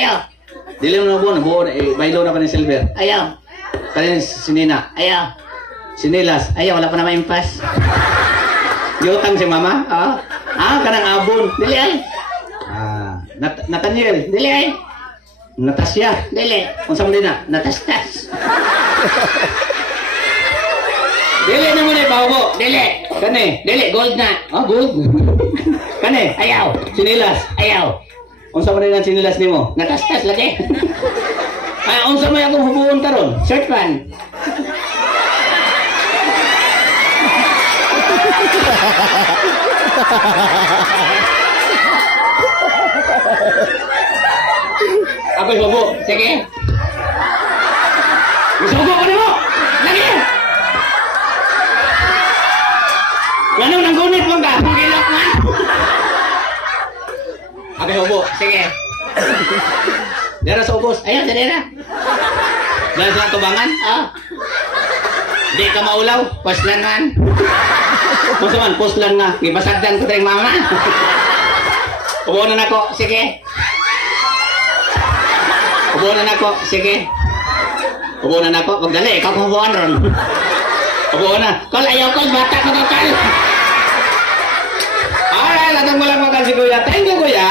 Ayaw. Dili mo na buo, baylo na pa ni Silver. Ayaw. Kanin si Nina. Ayaw. Si Nilas. Ayaw, wala pa na maimpas. Yutang si Mama. Oo. Kanang abon. Dili ay. Nathaniel. Dili ay. Natasya. Dili. Unsa man din na? Natastas. Dili na mo na ipahubo. Dili. Kani. Dili, gold na. Good. Kani. Ayaw. Si Nilas. Ayaw. Unsa man din ang sinilas nimo? Natastas lagi. Unsa may akong hubuon karon? Short one. Ako'y hubo. Sige. Gusto ko mo. Lagi. Ganun ang gunit mo ka. Pagilok na. Ako'y hubo. Sige. Dara sa ubos. Ayaw, dali na. Dara sa tubangan. Oo. Di ka maulaw. Poslan man. Kung man, postlan nga. Gipasagdan ko tayong mama. Ubo na nako. Sige. Ubo na nako. Sige. Ubo na nako. Huwag dali, ikaw kumubuan ron. Ubo na. Kol, ayaw ko, bata ko to, Kol. Alright, latang mo lang makan si Kuya. Thank you, Kuya.